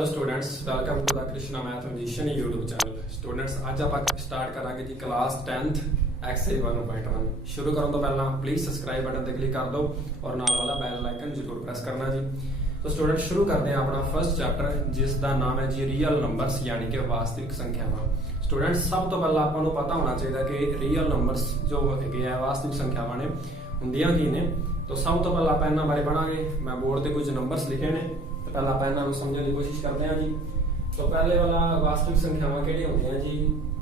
Hello students, welcome to the Krishna math musician YouTube channel. Students ਅੱਜ ਆਪਾਂ start ਕਰਾਂਗੇ ਜੀ ਕਲਾਸ 10th ਐਕਸਰਸਾਈਜ਼ 1.1। ਸ਼ੁਰੂ ਕਰਨ ਤੋਂ ਪਹਿਲਾਂ ਪਲੀਜ਼ ਸਬਸਕ੍ਰਾਈਬ ਬਟਨ ਤੇ ਕਲਿੱਕ ਕਰ ਦਿਓ ਔਰ ਨਾਲ ਵਾਲਾ ਬੈਲ ਆਈਕਨ ਜ਼ਰੂਰ ਪ੍ਰੈਸ ਕਰਨਾ ਜੀ। तो स्टूडेंट शुरू करते हैं अपना फर्स्ट चैप्टर जिसका नाम है जी रियल नंबर्स यानी कि वास्तविक संख्यावां। स्टूडेंट सब तो पहला आपां नूं पता होना चाहिए कि रियल नंबर्स जो है वास्तविक संख्यावां ने हुंदियां की ने। तो सब तो पहला आपां इन्हां बारे पढ़ांगे। मैं बोर्ड ते कुछ नंबर्स लिखे ने तो पहला आपां इन्हां नूं समझण दी कोशिश करते हैं जी। तो पहले वाला वास्तविक संख्यावां किहड़ियां हुंदियां जी?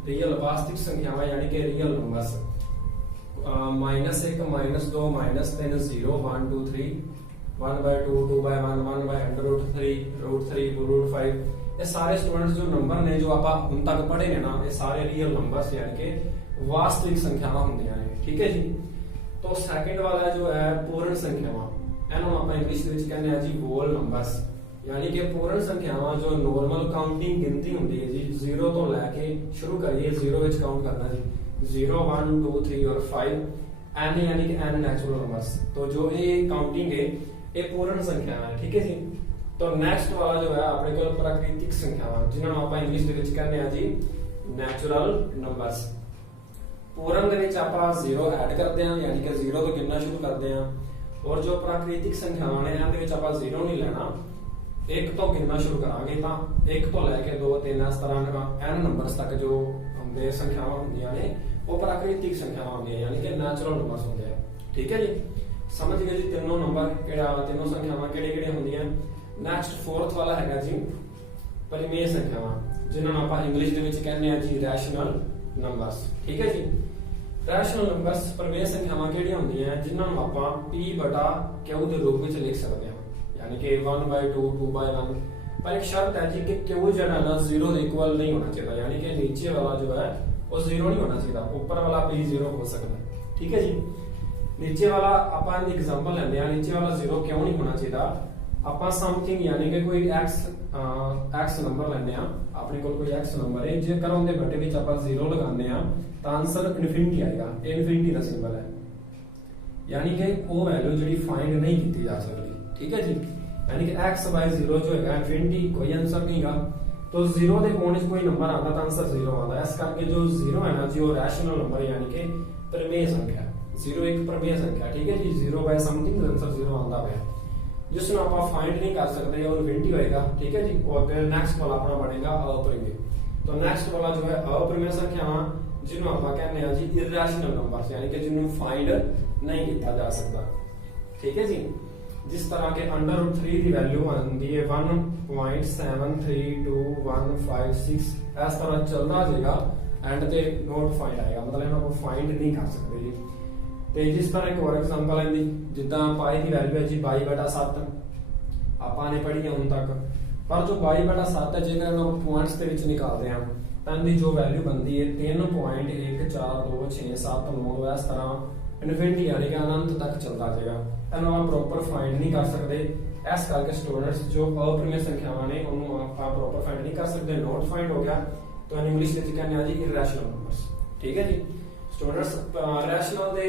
रियल वास्तविक संख्यावां यानी कि रियल नंबर्स -1 -2 -3 0 1 2 3 1/2 2/1 1/√3 √3 √5 ये सारे स्टूडेंट्स जो नंबर ने जो आप हुण तक पढ़े ने ना ये सारे रियल नंबर्स यानी कि वास्तविक संख्यावां हुंदियां ने। ठीक है जी। तो सेकंड वाला जो है पूर्ण संख्यावां, इन्हां नूं आपां इंग्लिश दे विच कहंदे आ जी होल नंबर्स यानी कि पूर्ण संख्यावां जो नॉर्मल काउंटिंग गिनती हुंदी है जी, 0 तो लेके शुरू करिए 0 विच काउंट करना जी, 0 1 2 3 और 5 n यानी कि n नेचुरल नंबर्स। तो जो ये काउंटिंग है ये पूर्ण संख्या है। ठीक है जी। तो नेक्स्ट वाला जो है अपने को प्राकृतिक संख्यावां जिन्हां नूं आपां इंग्लिश दे विच कहंदे आ जी नेचुरल नंबर्स। पूर्ण दे विच आपां 0 ऐड करते हैं यानी कि 0 तो गिनना शुरू करते हैं और जो प्राकृतिक संख्यावां ने इहदे विच आपां 0 नहीं लेना, 1 तो गिनना शुरू करांगे। तां 1 तो लेके 2 3 इस तरह n नंबर्स तक जो हुंदे संख्यावां हुंदियां ने वो प्राकृतिक संख्यावां हुंदियां यानी कि नेचुरल नंबर्स हुंदे हैं। ठीक है जी। समझ गए जी तीनों नंबर तीनों संख्यावां किहड़े-किहड़े हुंदियां। नेक्स्ट फोर्थ वाला हैगा जी परिमेय संख्यावां जिन्हां नूं आपां इंग्लिश दे विच कहंदे आ जी रैशनल नंबर्स। ठीक है जी। रैशनल नंबर्स परिमेय संख्यावां किहड़ियां हुंदियां जिन्हां नूं आपां p/q दे रूप विच लिख सकदे हां यानी कि 1/2 2/1। पर एक शर्त है जी कि q जिहड़ा ना 0 दे इक्वल नहीं होना चाहिए यानी कि नीचे वाला जो है वो 0 नहीं होना चाहिए, ऊपर वाला p 0 हो सकता है। ठीक है जी। नीचे वाला अपन एग्जांपल लेंदे हैं, नीचे वाला 0 क्यों नहीं होना चाहिए? अपन समथिंग यानी कि कोई x नंबर लेंदे हैं, अपने कोल कोई x नंबर है जेकर उनके बटे विच अपन 0 लगांदे हैं तो आंसर इनफिनिटी आएगा। ये इनफिनिटी का सिंबल है यानी कि वो वैल्यू जिहड़ी फाइंड नहीं की जा सकती। ठीक है जी। यानी कि x/0 जो है इनफिनिटी कोई आंसर नहींगा। तो 0 के कोने कोई नंबर आता तो आंसर 0 आता। इस करके जो 0 है ना जी वो रैशनल नंबर यानी कि परिमेय संख्या 0 एक परिमेय संख्या। ठीक है जी। 0 बाय समथिंग आंसर 0 आंदा है जिसको आप फाइंड नहीं कर सकते और इनफिनिटी होएगा। ठीक है जी। और फिर नेक्स्ट वाला अपना बनेगा अपरिमेय। तो नेक्स्ट वाला जो है अपरिमेय संख्यावां जिन्हों आप कहने हैं जी इरैशनल नंबर्स यानी कि जिन्हों फाइंड नहीं किया जा सकता। ठीक है जी। जिस तरह के √3 की वैल्यू आती है 1.732156 इस तरह चलता जाएगा एंड ते नॉट फाइंड आएगा, मतलब इन्हों फाइंड नहीं कर सकते जी। ਤੇ ਜਿਸ ਤਰ੍ਹਾਂ ਇੱਕ ਹੋਰ ਐਗਜ਼ਾਮਪਲ ਹੈ ਜੀ ਜਿੱਦਾਂ ਪਾਈ ਦੀ ਵੈਲਿਊ ਹੈ ਜੀ 22/7 ਆਪਾਂ ਨੇ ਪੜ੍ਹੀ ਹੈ ਹੁਣ ਤੱਕ। ਪਰ ਜੋ 22/7 ਹੈ ਜੇਕਰ ਆਪਾਂ ਪੁਆਇੰਟਸ ਦੇ ਵਿੱਚ ਨਿਕਾਲਦੇ ਹਾਂ ਤਾਂ ਇਹਦੀ ਜੋ ਵੈਲਿਊ ਬਣਦੀ ਹੈ 3.14267 ਇਸ ਤਰ੍ਹਾਂ ਇਨਫਿਨਿਟੀ यानी कि अनंत तक चलता जाएगा। ਇਹਨੂੰ ਆਪਾਂ ਪ੍ਰੋਪਰ फाइंड नहीं कर सकते। ਇਸ ਕਰਕੇ स्टूडेंट्स जो अपरिमेय संख्यावां ने ਉਹਨੂੰ ਆਪਾਂ ਪ੍ਰੋਪਰ फाइंड नहीं कर सकते, नॉट फाइंड हो गया तो इंग्लिश ਵਿੱਚ ਕਹਿੰਦੇ ਆ ਜੀ इरैशनल नंबर्स। ठीक है जी। स्टूडेंट्स रैशनल दे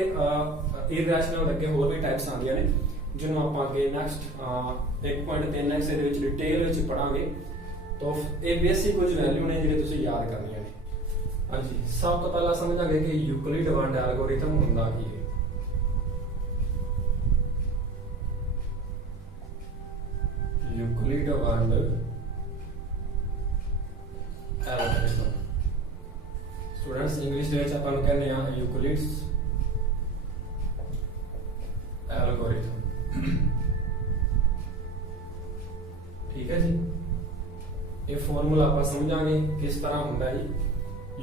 इरैशनल अगे होर भी टाइप्स आंदियां ने जिन्हों आप अगे नेक्स्ट 1.3x ਦੇ ਵਿੱਚ डिटेल ਵਿੱਚ पढ़ांगे। तो ये बेसिक कुछ वैल्यू ने ਜਿਹੜੇ ਤੁਸੀਂ याद करनियां ने। हां जी। सब तो पहला समझांगे कि यूक्लिड वंड एल्गोरिथम ਹੁੰਦਾ ਕੀ है। यूक्लिड वंड एल्गोरिथम स्टूडेंट्स इंग्लिश दे विच अपन कहने आ यूक्लिड्स एल्गोरिथम। ठीक है जी। ये फॉर्मूला आप समझांगे किस तरह हुंदा जी।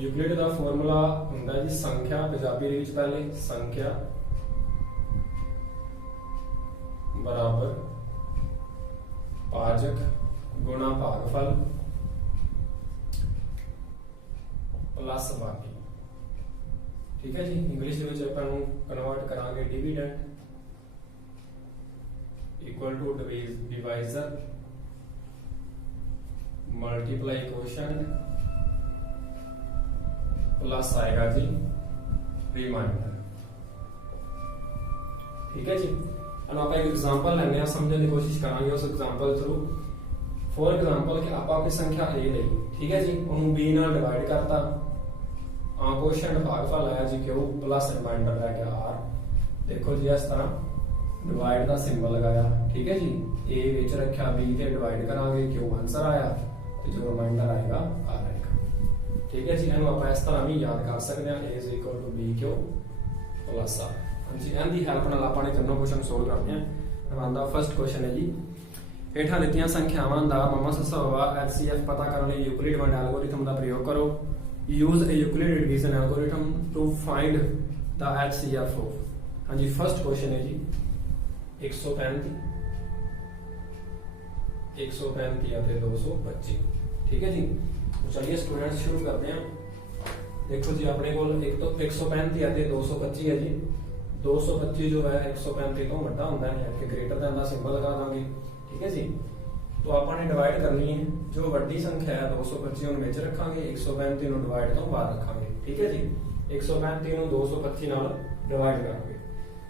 यूक्लिड का फॉर्मूला हुंदा जी संख्या पंजाबी दे विच पहले संख्या बराबर भाजक गुणा भागफल प्लस बाकी। ठीक है जी। इंग्लिश दे विच आपां नूं कन्वर्ट करांगे dividend equal to divisor multiply quotient plus आएगा जी रिमाइंडर। ठीक है जी। हम आप एक एग्जांपल लेने समझने की कोशिश करांगे उस एग्जांपल थ्रू। फॉर एग्जांपल कि ਆਪਾਂ ਕੋਈ ਸੰਖਿਆ a ਲਈ ਠੀਕ ਹੈ ਜੀ ਉਹਨੂੰ b ਨਾਲ ਡਿਵਾਈਡ ਕਰਤਾ ਕੁਐਸਚਨ ਭਾਗਫਲ ਆਇਆ ਜੀ q ਪਲੱਸ ਰਿਮਾਈਂਡਰ ਰਹਿ ਗਿਆ r ਦੇਖੋ ਜੀ ਇਸ ਤਰ੍ਹਾਂ ਡਿਵਾਈਡ ਦਾ ਸਿੰਬਲ ਲਗਾਇਆ ਠੀਕ ਹੈ ਜੀ a ਵਿੱਚ ਰੱਖਿਆ b ਤੇ ਡਿਵਾਈਡ ਕਰਾਂਗੇ q ਆਨਸਰ ਆਇਆ ਤੇ ਜੋ ਰਿਮਾਈਂਡਰ ਆਏਗਾ r ਆਏਗਾ ਠੀਕ ਹੈ ਜੀ ਇਹਨੂੰ ਆਪਾਂ ਇਸ ਤਰ੍ਹਾਂ ਵੀ ਯਾਦ ਕਰ ਸਕਦੇ ਹਾਂ a bq plus r ਹਾਂਜੀ ਇਹਦੀ ਹੈਲਪ ਨਾਲ ਆਪਾਂ ਨੇ ਤਿੰਨੋਂ ਕੁਐਸਚਨ ਸੋਲਵ ਕਰਨੇ ਆ ਨਵਾਂ ਫਰਸਟ ਕੁਐਸਚਨ ਹੈ ਜੀ ਹੇਠਾਂ ਦਿੱਤੀਆਂ ਸੰਖਿਆਵਾਂ ਦਾ ਮਮਾ ਸਸਵਾ HCF ਪਤਾ ਕਰਨ ਲਈ ਯੂਕਲਿਡ ਵੰਡ ਐਲਗੋਰਿਥਮ ਦਾ ਪ੍ਰਯੋਗ ਕਰੋ use a Euclid division algorithm to find the HCF of ਹਾਂਜੀ ਫਰਸਟ ਕੁਐਸਚਨ ਹੈ ਜੀ 135 ਅਤੇ 225 ਠੀਕ ਹੈ ਜੀ तो चलिए स्टूडेंट्स शुरू करते हैं देखो जी अपने को एक तो 135 ਅਤੇ 225 है जी 225 जो है 135 ਤੋਂ ਵੱਡਾ ਹੁੰਦਾ ਹੈ ਕਿ ग्रेटर दैन ਦਾ ਸਿੰਬਲ ਲਗਾ ਦਾਂਗੇ ठीक है जी तो आपने डिवाइड करनी है जो बड़ी संख्या है 225 ਨੂੰ ਵਿੱਚ ਰੱਖਾਂਗੇ 135 ਨੂੰ ਡਿਵਾਈਡ ਤੋਂ ਬਾਹਰ ਰੱਖਾਂਗੇ ਠੀਕ ਹੈ ਜੀ 135 ਨੂੰ 225 ਨਾਲ ਡਿਵਾਈਡ ਕਰਾਂਗੇ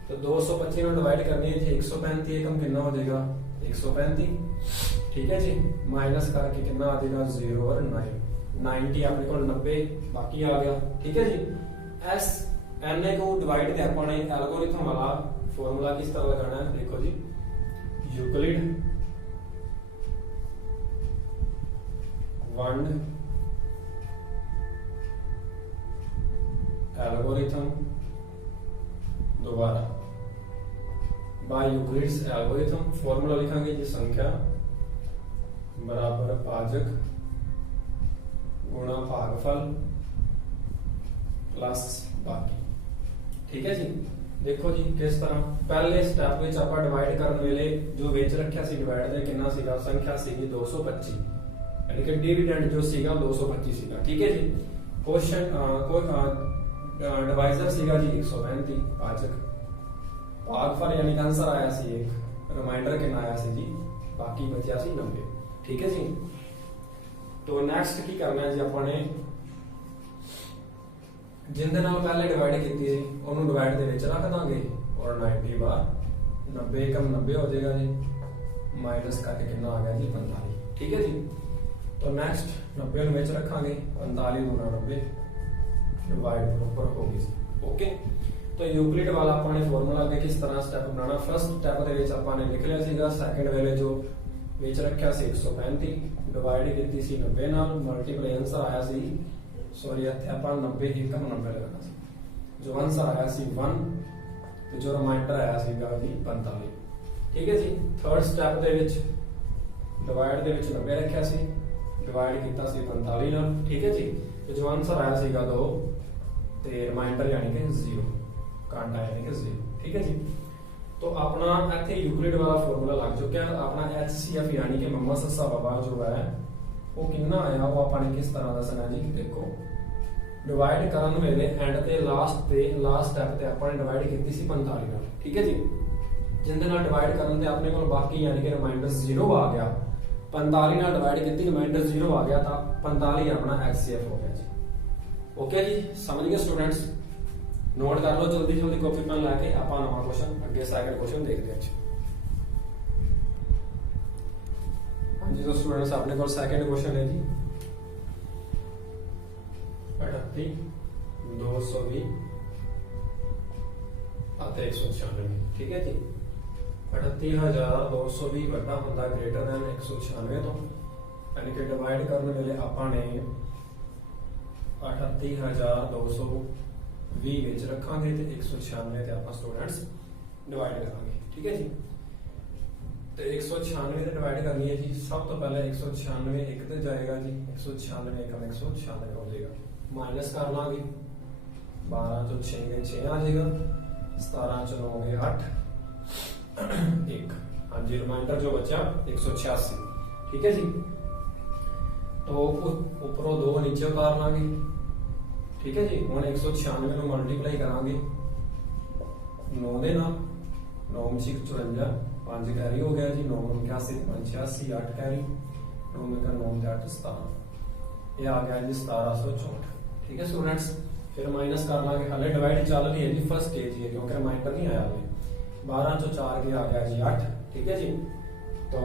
तो 225 ਨੂੰ ਡਿਵਾਈਡ ਕਰਨੀ ਹੈ ਜੀ 135 एकम कितना हो जाएगा 135 ठीक है जी माइनस करके कितना आ जाएगा 0 और 9 90 अपने को 90 बाकी आ गया ठीक है जी एस एन को डिवाइड ते अपने एल्गोरिथम वाला फार्मूला किस तरह लगाना है देखो जी यूक्लिड वंड एल्गोरिथम दोबारा बाय यूक्लिड्स एल्गोरिथम फार्मूला लिखेंगे जी संख्या बराबर भाजक गुणा भागफल प्लस बाकी ठीक है जी देखो जी किस तरह पहले स्टेप में आप डिवाइड करने वेले जो विच रखा सी डिवाइड दे कितना सीगा संख्या सीगी 225 यानी कि डिविडेंड जो सीगा 225 सीगा ठीक है जी क्वेश्चन डिवाइजर सीगा जी 135 भाजक भागफल यानी कि आंसर आया सी एक रिमाइंडर कितना आया सी जी बाकी बचा सी 90 ठीक है जी तो नेक्स्ट की करना है जी अपने जिंदे नाल पहले डिवाइड कीती सी ओनू डिवाइड दे विच रख दांगे और 90 बार 90 कम 90 हो जाएगा जी माइनस करके कितना आ गया जी 45 ठीक है जी तो नेक्स्ट 90 ਨੂੰ ਵਿੱਚ ਰੱਖਾਂਗੇ 45 गुना 90 डिवाइड प्रॉपर होगी ओके तो यूक्लिड वाला अपने फार्मूला के किस तरह स्टेप बनाना फर्स्ट स्टेप ਦੇ ਵਿੱਚ ਆਪਾਂ ਨੇ ਲਿਖ ਲਿਆ ਸੀਗਾ ਸੈਕंड ਵੇਲੇ ਜੋ ਵਿੱਚ ਰੱਖਿਆ ਸੀ 135 डिवाइड ਕੀਤੀ ਸੀ 90 ਨਾਲ ਮਲਟੀਪਲ ਆਨਸਰ ਆਇਆ ਸੀ सॉरी ਇੱਥੇ ਆਪਾਂ 90 एकम 90 ਲਗਾਣਾ ਸੀ ਜੋ ਆਨਸਰ ਆਇਆ ਸੀ 1 ਤੇ ਜੋ ਰਿਮਾਈਂਡਰ ਆਇਆ ਸੀਗਾ ਜੀ 45 ਠੀਕ ਹੈ ਜੀ ਥਰਡ ਸਟੈਪ ਦੇ ਵਿੱਚ डिवाइड ਦੇ ਵਿੱਚ 90 ਰੱਖਿਆ ਸੀ डिवाइड ਕੀਤਾ ਸੀ 45 ਨਾਲ ਠੀਕ ਹੈ ਜੀ ਤੇ ਜੋ ਆਨਸਰ ਆਇਆ ਸੀਗਾ 2 ਤੇ ਰਿਮਾਈਂਡਰ यानी कि 0 कांटा यानी कि 0 ठीक है जी तो अपना ਇੱਥੇ यूक्लिड वाला फार्मूला लग चुका है अपना HCF यानी कि मम्मा सस्सा बाबा जो है वो कितना आया वो ਆਪਾਂ ਨੇ किस तरह ਦੱਸਣਾ ਜੀ देखो डिवाइड ਕਰਨ ਵੇਲੇ ਐਂਡ ਤੇ ਲਾਸਟ ਸਟੈਪ ਤੇ ਆਪਾਂ ਨੇ ਡਿਵਾਈਡ ਕੀਤੀ ਸੀ 45 ਨਾਲ ਠੀਕ ਹੈ ਜੀ ਜਿੰਦੇ ਨਾਲ ਡਿਵਾਈਡ ਕਰਨ ਤੇ ਆਪਣੇ ਕੋਲ ਬਾਕੀ यानी कि रिमाइंडर 0 आ गया 45 ਨਾਲ ਡਿਵਾਈਡ ਕੀਤੀ रिमाइंडर 0 आ गया ਤਾਂ 45 अपना HCF हो गया जी ओके जी समझ गए स्टूडेंट्स नोट कर लो जल्दी जल्दी कॉपी पेन लाके ਆਪਾਂ ਨਵਾਂ क्वेश्चन ਅੱਗੇ ਸੈਕੰਡ क्वेश्चन देखते हैं हाँ जी तो स्टूडेंट्स अपने को सेकंड क्वेश्चन है जी 38 220 ਅਤੇ 196 ठीक है जी 38220 ਵੱਡਾ ਹੁੰਦਾ ग्रेटर दैन 196 ਤੋਂ यानी कि डिवाइड ਕਰਨ ਵੇਲੇ ਆਪਾਂ ਨੇ 38220 ਵਿੱਚ ਰੱਖਾਂਗੇ ਤੇ 196 ਤੇ ਆਪਾਂ ਸਟੂਡੈਂਟਸ ਡਿਵਾਈਡ ਕਰਾਂਗੇ ਠੀਕ ਹੈ ਜੀ ਤੇ 196 ਤੇ ਡਿਵਾਈਡ ਕਰਨੀ ਹੈ ਜੀ ਸਭ ਤੋਂ ਪਹਿਲਾਂ 196 ਇੱਕ ਤੇ ਜਾਏਗਾ ਜੀ 196 एकम 196 ਹੋ ਜਾਏਗਾ ਮਾਈਨਸ ਕਰ ਲਾਂਗੇ 12 ਚੋਂ 6 ਗਏ 6 ਆ ਜਾਏਗਾ 17 ਚੋਂ 9 ਗਏ 8 1 ਹਾਂਜੀ रिमाइंडर जो बचा 186 ठीक है जी तो ऊपरों 2 नीचे उतार लांगे ठीक है जी हम 196 ਨੂੰ ਮਲਟੀਪਲਾਈ ਕਰਾਂਗੇ 9 ਦੇ ਨਾਲ 9 6 54 5 कैरी हो गया जी 9 81 5 86 8 कैरी 9 में का 9 8 17 ये आ गया जी 1764 ठीक है स्टूडेंट्स फिर माइनस कर लांगे हाले डिवाइड चल रही है जी फर्स्ट स्टेज है क्योंकि रिमाइंडर नहीं आया हाले 12 चो 4 के आ गया जी 8 ठीक है जी तो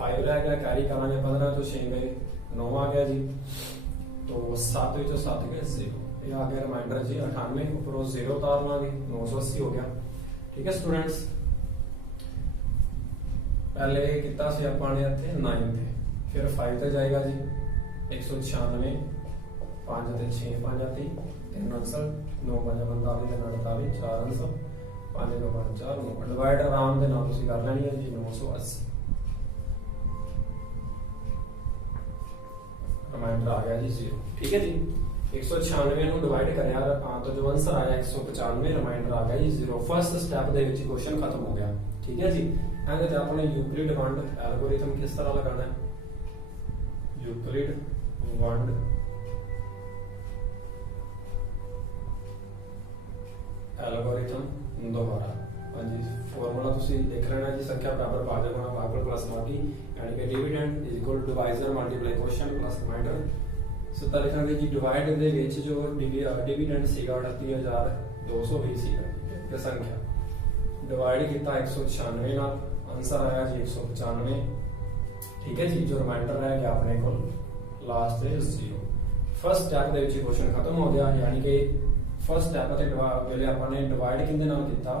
5 रह गया, कैरी करांगे 15 तो 6 गए 9 आ गया जी, तो 7 विचों 7 गए 0, ये आ गया रिमाइंडर जी 98, ऊपरों 0 उतार लांगे 980 हो गया। ठीक है स्टूडेंट्स, पहले कितना सी आपां ने इत्थे 9 थे, फिर 5 ते जाएगा जी 196, 5 ते 6 5 आती 3 आंसर, 9 5 45 ते 48 4 आंसर, 5 2 5 4 9, डिवाइड आराम दे नाल तुसीं कर लेनी है जी 980, रिमाइंडर आ गया जी 0। ठीक है जी, 196 ਨੂੰ ਡਿਵਾਈਡ ਕਰਿਆ ਤਾਂ ਜੋ ਆਨਸਰ ਆਇਆ 195, ਰਿਮਾਈਂਡਰ ਆ ਗਿਆ ਜੀ 0। ਫਸਟ ਸਟੈਪ ਦੇ ਵਿੱਚ ਕੁਐਸਚਨ ਖਤਮ ਹੋ ਗਿਆ। ਠੀਕ ਹੈ ਜੀ, ਇਹਦੇ ਤੇ ਆਪਣੇ ਯੂਕਲਿਡ ਵੰਡ ਐਲਗੋਰਿਥਮ ਕਿਸ ਤਰ੍ਹਾਂ ਲਗਾਉਣਾ ਹੈ, ਯੂਕਲਿਡ ਵੰਡ ਐਲਗੋਰਿਥਮ ਦੁਬਾਰਾ ਹਾਂਜੀ ਫਾਰਮੂਲਾ ਤੁਸੀਂ ਲਿਖ ਲੈਣਾ ਜੀ, ਸੰਖਿਆ ਬਰਾਬਰ ਭਾਜਕ ਹੋਣਾ ਭਾਗਫਲ ਪਲੱਸ ਮਾਟੀ, ਯਾਨੀ ਕਿ dividend is equal to divisor multiply question plus remainder. ਸਿੱਧਾ ਲਿਖਾਂਗੇ ਜੀ ਡਿਵਾਈਡ ਦੇ ਵਿੱਚ ਜੋ ਡਿਵੀਡੈਂਡ ਸੀਗਾ 38220 ਸੀਗਾ ਇਹ ਸੰਖਿਆ, ਡਿਵਾਈਡ ਕੀਤਾ 196 ਨਾਲ, ਆਨਸਰ ਆਇਆ ਜੀ 195। ਠੀਕ ਹੈ ਜੀ, ਜੋ ਰਿਮਾਈਂਡਰ ਰਹਿ ਗਿਆ ਆਪਣੇ ਕੋਲ ਲਾਸਟ ਤੇ 0। ਫਸਟ ਸਟੈਪ ਦੇ ਵਿੱਚ ਕੁਐਸਚਨ ਖਤਮ ਹੋ ਗਿਆ, ਯਾਨੀ ਕਿ ਫਸਟ ਸਟੈਪ ਤੇ ਵੇਲੇ ਆਪਾਂ ਨੇ ਡਿਵਾਈਡ ਕਿੰਦੇ ਨਾਲ ਕੀਤਾ,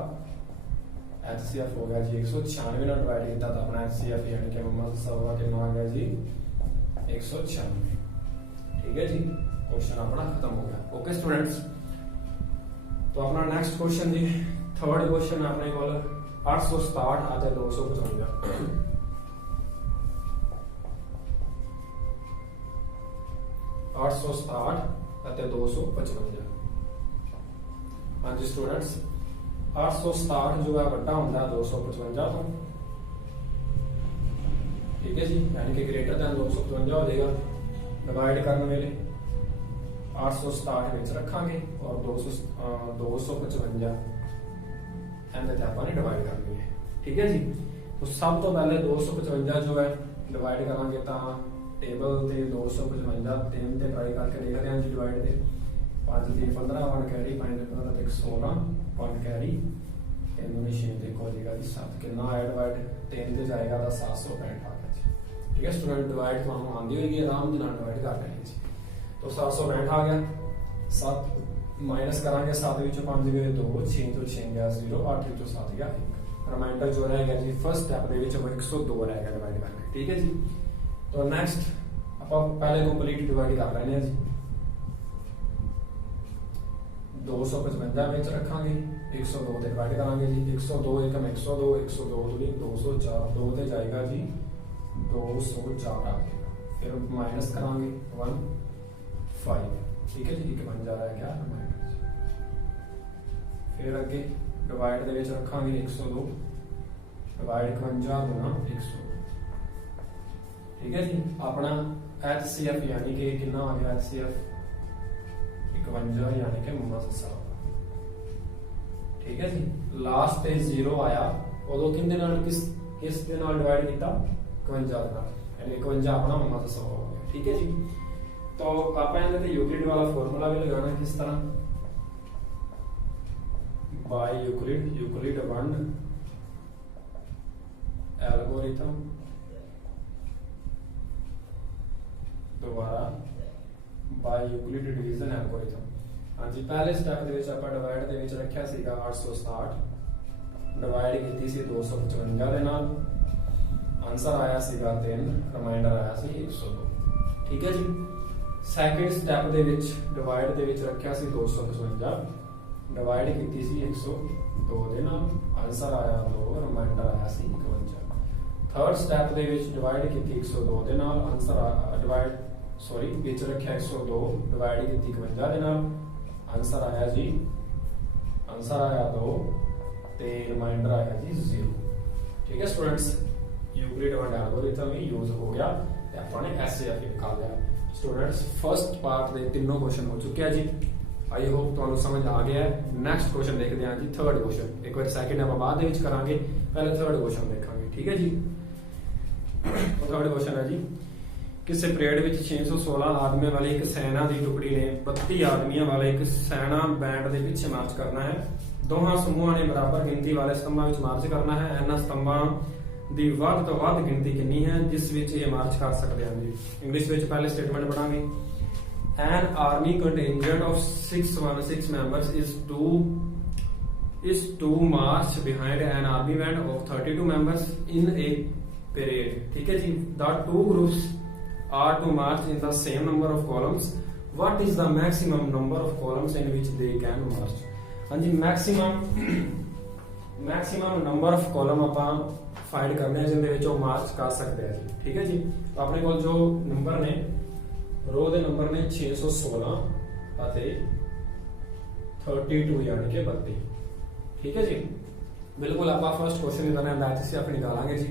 HCF ਹੋ ਗਿਆ ਜੀ 196 ਨਾਲ ਡਿਵਾਈਡ ਕੀਤਾ ਤਾਂ ਆਪਣਾ HCF ਯਾਨੀ ਕਿ ਮੰਮਾ ਸਵਾ ਕਿੰਨਾ ਆ ਗਿਆ ਜੀ 196। ठीक है जी, क्वेश्चन अपना खत्म हो गया। ओके स्टूडेंट्स, तो अपना नेक्स्ट क्वेश्चन जी थर्ड क्वेश्चन अपने को 867 आते 255, 867 आते 255। हाँ जी स्टूडेंट्स, 867 जो है बड़ा होता है 255 तो। ठीक है जी, यानी कि ग्रेटर दैन 255 हो जाएगा। डिवाइड करने वेले 867 विच रखांगे और 255 एंड ते आपां ने डिवाइड करनी है। ठीक है जी, तो सब तो पहले 255 जो है डिवाइड करांगे तां टेबल ते 255 3 ते ट्राई करके देखते हैं जी डिवाइड ते 5 3 15 1 कैरी 5 15 ते 16 1 कैरी 3 9 6 ते हो जाएगा जी 7, कितना आया डिवाइड 3 ते जाएगा तो 765 आ गया जी। ठीक है स्टूडेंट, डिवाइड ਤੁਹਾਨੂੰ ਆਂਦੀ ਹੋਏਗੀ, ਆਰਾਮ ਨਾਲ डिवाइड कर लेंगे जी। तो 765 आ गया, 7 माइनस करांगे 7 ਵਿੱਚੋਂ 5 ਗਏ 2, 6 ਤੋਂ 6 ਗਿਆ 0, 8 ਵਿੱਚੋਂ 7 ਗਿਆ 1। रिमाइंडर जो रह गया जी फर्स्ट स्टेप ਦੇ ਵਿੱਚ 102 रह गया डिवाइड करके। ठीक है जी, तो नेक्स्ट ਆਪਾਂ पहले कंप्लीट डिवाइड कर लेने हैं जी। 255 ਵਿੱਚ ਰੱਖਾਂਗੇ 102 ਤੇ ਡਿਵਾਈਡ ਕਰਾਂਗੇ ਜੀ, 102 एकम 102, 102 दूनी 204, 2 ਤੇ ਜਾਏਗਾ ਜੀ 204 आ जाएगा, फिर माइनस करांगे 1 5। ठीक है जी, 51 रह गया रिमाइंडर। फिर अगे डिवाइड दे विच रखांगे 102, डिवाइड 51 गुना 102। ठीक है जी, अपना HCF यानी कि कितना आ गया HCF 51 यानी कि -7। ठीक है जी, लास्ट पे 0 आया उदों किंदे नाल किस दे नाल डिवाइड किया 51 ਦੇ ਨਾਲ, यानी 51 अपना -100 हो गया। ठीक है जी, तो आप यूक्लिड वाला फॉर्मूला भी लगाना किस तरह, बाय यूक्लिड वंड एल्गोरिथम दोबारा बाय यूक्लिड डिवीजन एल्गोरिथम। हाँ जी, पहले स्टेप ਦੇ ਵਿੱਚ ਆਪਾਂ ਡਿਵਾਈਡ ਦੇ ਵਿੱਚ ਰੱਖਿਆ ਸੀਗਾ 867, डिवाइड ਕੀਤੀ ਸੀ 255 ਦੇ ਨਾਲ, आंसर आया सीगा 3, रिमाइंडर आया सी 102। ठीक है जी, सैकेंड स्टैप दे विच डिवाइड दे विच रखिया सी 255, डिवाइड कीती सी 102 दे नाल, आंसर आया 2, रिमाइंडर आया सी 51। थर्ड स्टैप दे विच डिवाइड कीती 102 दे नाल, आंसर विच रखिया 102, डिवाइड कीती 51 दे नाल, आंसर आया 2 ते रिमाइंडर आया जी 0। ठीक है स्टूडेंट्स, यूक्लिड वंड एल्गोरिथम ही यूज हो गया ते अपन ने HCF निकाल लिया। स्टूडेंट्स फर्स्ट पार्ट दे तीनों क्वेश्चन हो चुके हैं जी, आई होप तुहानू समझ आ गया है। नेक्स्ट क्वेश्चन देखते हैं जी थर्ड क्वेश्चन, एक बार सेकंड आप बाद दे विच करांगे, पहले थर्ड क्वेश्चन देखांगे। ठीक है जी, थर्ड क्वेश्चन है जी, किसी परेड विच 616 आदमियों वाली एक सेना की टुकड़ी ने 32 आदमियों वाले एक सेना बैंड के पीछे मार्च करना है। दोहां समूहों ने बराबर गिनती वाले स्तंभां विच मार्च करना है। इन्हां स्तंभां ਦੀ ਵੱਧ ਤੋਂ ਵੱਧ ਗਿਣਤੀ ਕਿੰਨੀ ਹੈ ਜਿਸ ਵਿੱਚ ਇਹ ਮਾਰਚ ਕਰ ਸਕਦੇ ਹਨ ਜੀ। ਇੰਗਲਿਸ਼ ਵਿੱਚ ਪਹਿਲੇ statement ਪੜਾਂਗੇ। An army contingent of 616 members is to march behind an army band of 32 members in a parade। ठीक है जी। The two groups are to march in the same number of columns। What is the maximum number of columns in which they can march? हाँ जी, maximum number of column ਆਪਾਂ find करने जिंदे विच ਉਹ March ਕਰ ਸਕਦੇ ਆ ਜੀ। ठीक है जी। तो ਆਪਣੇ ਕੋਲ ਜੋ ਨੰਬਰ ਨੇ रो ਦੇ ਨੰਬਰ ਨੇ 616 ਅਤੇ 32 यानी कि 32। ठीक है जी। बिल्कुल ਆਪਾਂ फर्स्ट क्वेश्चन ਇਦਾਂ ਦਾ ਐਚ ਸੀ ਆਪਣੀ ਨਿਕਾਲਾਂਗੇ ਜੀ।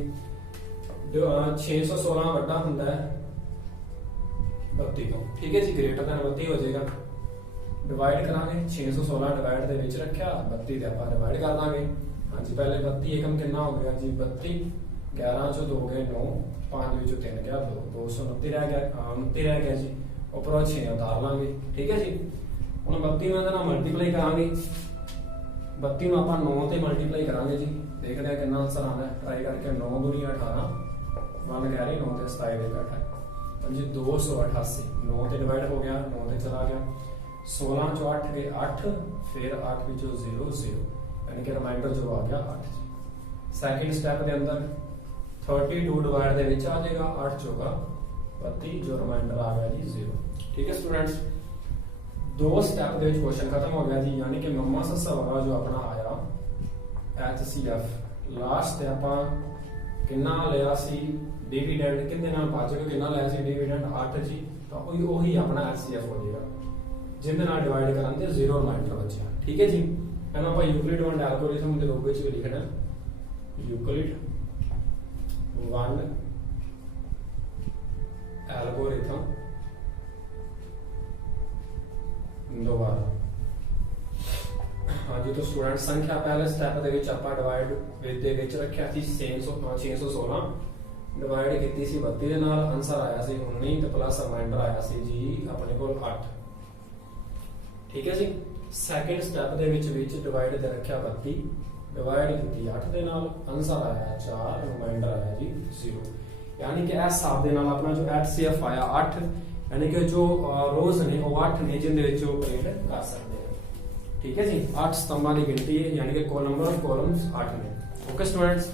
616 ਵੱਡਾ ਹੁੰਦਾ ਹੈ 32 ਤੋਂ। ठीक है जी। ग्रेटर दैन 32 हो जाएगा। डिवाइड करांगे 616 डिवाइड ਦੇ ਵਿੱਚ ਰੱਖਿਆ 32 ਤੇ ਆਪਾਂ ਡਿਵਾਈਡ ਕਰ ਦਾਂਗੇ। हाँ जी, पहले 32 एकम कितना हो गया जी 32, 11 चो 2 गए 9, 5 विचों 3 गया 2, 229 रह गया 29 रह गया जी। ऊपर 6 उतार लांगे। ठीक है जी। ਹੁਣ 32 ਨੂੰ ਇਹਦੇ ਨਾਲ ਮਲਟੀਪਲਾਈ ਕਰਾਂਗੇ। 32 ਨੂੰ ਆਪਾਂ 9 ਤੇ ਮਲਟੀਪਲਾਈ ਕਰਾਂਗੇ ਜੀ। ਦੇਖਦੇ ਹਾਂ ਕਿੰਨਾ ਆਨਸਰ ਆਉਂਦਾ ਹੈ। ਟਰਾਈ ਕਰਕੇ 9 दूनी 18, 1 कह रही 9 ਤੇ 27 ਦੇ ਘਟਾ है जी 288। 9 ਤੇ ਡਿਵਾਈਡ ਹੋ ਗਿਆ 9 ਤੇ ਚਲਾ ਗਿਆ 16 ਚੋਂ 8 ਗਏ 8, ਫਿਰ 8 ਵਿੱਚੋਂ 0 0 यानी कि रिमाइंडर जो आ गया 8। सेकंड स्टेप के अंदर 32 डिवाइड दे विच आ जाएगा 8 चौका 32, जो रिमाइंडर आ गया जी 0। ठीक है स्टूडेंट्स, दो स्टेप दे विच क्वेश्चन खत्म हो गया जी। यानी कि मम्मा सस्सा वाला जो अपना आया HCF लास्ट ते आपां कितना लिया सी डिविडेंड कितने नाल भाजक कितना लिया सी डिविडेंड 8 जी। तो वही अपना HCF हो जाएगा जिंदे नाल डिवाइड करांगे 0 रिमाइंडर बचा। ठीक है जी। ਇਹਨੂੰ ਆਪਾਂ ਯੂਕਲਿਡ 1 ਐਲਗੋਰਿਥਮ ਦੇ ਰੂਪ ਵਿੱਚ ਵੀ ਲਿਖਣਾ। ਯੂਕਲਿਡ 1 ਐਲਗੋਰਿਥਮ दोबारा। हाँ जी। तो स्टूडेंट संख्या पहले स्टेप ਦੇ ਵਿੱਚ ਆਪਾਂ ਡਿਵਾਈਡ ਦੇ ਵਿੱਚ ਰੱਖਿਆ ਸੀ 616 ਡਿਵਾਈਡ ਕੀਤੀ ਸੀ 32 ਦੇ ਨਾਲ। ਆਨਸਰ ਆਇਆ ਸੀ 19 ਤੇ ਪਲੱਸ ਰਿਮਾਈਂਡਰ ਆਇਆ ਸੀ ਜੀ ਆਪਣੇ ਕੋਲ 8। ਠੀਕ ਹੈ ਜੀ। ਸੈਕਿੰਡ ਸਟੈਪ ਦੇ ਵਿੱਚ ਡਿਵਾਈਡ ਦੇ ਰੱਖਿਆ 32, ਡਿਵਾਈਡ ਕੀਤੀ 8 ਦੇ ਨਾਲ। ਆਨਸਰ ਆਇਆ 4, ਰਿਮਾਈਂਡਰ ਆਇਆ ਜੀ 0। यानी कि इस हिसाब ਦੇ ਨਾਲ ਆਪਣਾ ਜੋ HCF ਆਇਆ 8, यानी कि जो रोज ने वो 8 ने जिंदे ਵਿੱਚ ਉਹ ਪਰੇਡ ਕਰ ਸਕਦੇ ਆ। ठीक है जी। 8 ਸਤੰਭਾਂ ਦੀ ਗਿਣਤੀ ਹੈ यानी कि ਕੋਲ ਨੰਬਰ ਆਫ ਕਾਲਮਸ 8 ਨੇ। Okay students.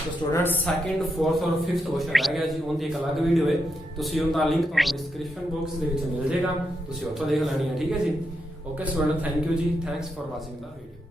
तो स्टूडेंट्स सेकंड, फोर्थ और फिफ्थ क्वेश्चन रह गया जी। ਉਹਦੀ ਇੱਕ ਅਲੱਗ ਵੀਡੀਓ ਹੈ, ਤੁਸੀਂ ਉਹਦਾ ਲਿੰਕ ਤੁਹਾਨੂੰ ਡਿਸਕ੍ਰਿਪਸ਼ਨ ਬਾਕਸ ਦੇ ਵਿੱਚ ਮਿਲ ਜਾਏਗਾ, ਤੁਸੀਂ ਉੱਥੋਂ ਦੇਖ ਲੈਣੀ ਹੈ। ਠੀਕ ਹੈ ਜੀ। ओके स्टूडेंट, थैंक यू जी। Thanks for watching the video.